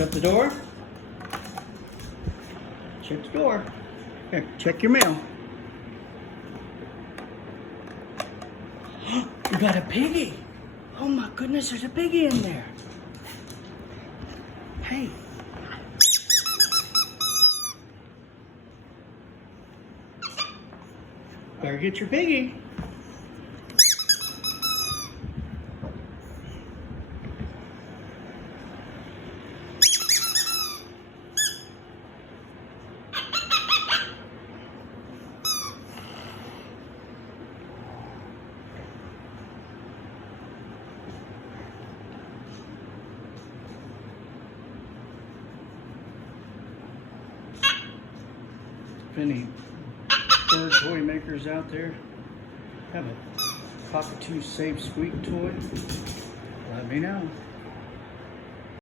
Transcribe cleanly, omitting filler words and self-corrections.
Shut the door. Shut the door. Here, check your mail. You got a piggy. Oh my goodness, there's a piggy in there. Hey. Better get your piggy. If any bird toy makers out there have a Cockatoo Safe Squeak toy, let me know.